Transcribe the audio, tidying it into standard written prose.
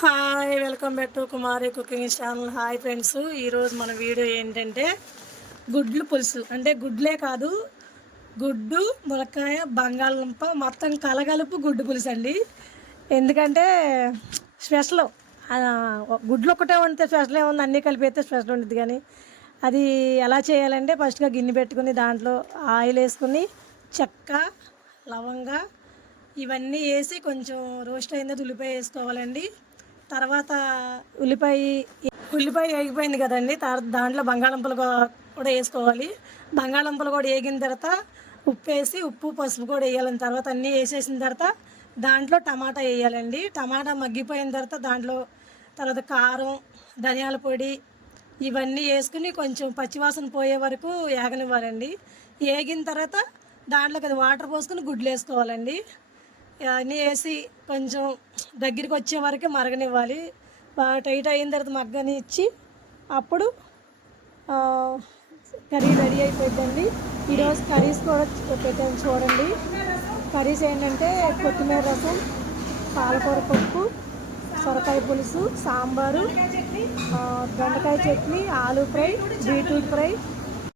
Hi welcome back to Kumari cooking channel. Hi friends, ఈరోజు మన video ఏంటంటే గుడ్లు పులుసు. అంటే గుడ్లే కాదు, గుడ్డు ములక్కాయ బంగాళదుంప మొత్తం కలగలుపు గుడ్డు పులుసు అండి. ఎందుకంటే స్పెషల్, గుడ్లు ఒకటే వండితే స్పెషల్ ఏముంది, అన్నీ కలిపి అయితే స్పెషల్ ఉంటుంది. కానీ అది ఎలా చేయాలంటే ఫస్ట్గా గిన్నె పెట్టుకుని దాంట్లో ఆయిల్ వేసుకుని చెక్క లవంగా ఇవన్నీ వేసి కొంచెం రోస్ట్ అయిన ఉల్లిపాయ వేసుకోవాలండి. తర్వాత ఉల్లిపాయ వేగిపోయింది కదండి, దాంట్లో బంగాళదుంపలు కూడా వేసుకోవాలి. బంగాళదుంపలు కూడా వేగిన తర్వాత ఉప్పు పసుపు కూడా వేయాలని, తర్వాత అన్నీ వేసేసిన తర్వాత దాంట్లో టమాటా వేయాలండి. టమాటా మగ్గిపోయిన తర్వాత కారం ధనియాల పొడి ఇవన్నీ వేసుకుని కొంచెం పచ్చివాసన పోయే వరకు వేగనివ్వాలండి. వేగిన తర్వాత దాంట్లోకి వాటర్ పోసుకుని గుడ్లు వేసుకోవాలండి. అన్నీ వేసి కొంచెం దగ్గరికి వచ్చే వరకు మరగనివ్వాలి. టైట్ అయిన తర్వాత మగ్గని ఇచ్చి అప్పుడు కర్రీ రెడీ అయిపోయిందండి. ఈరోజు కర్రీస్ కూడా పెట్టాను చూడండి. కర్రీస్ ఏంటంటే కొత్తిమీర రసం, పాలకూర పప్పు, సొరకాయ పులుసు, సాంబారు, బెండకాయ chutney, aloo fry, beetroot fry,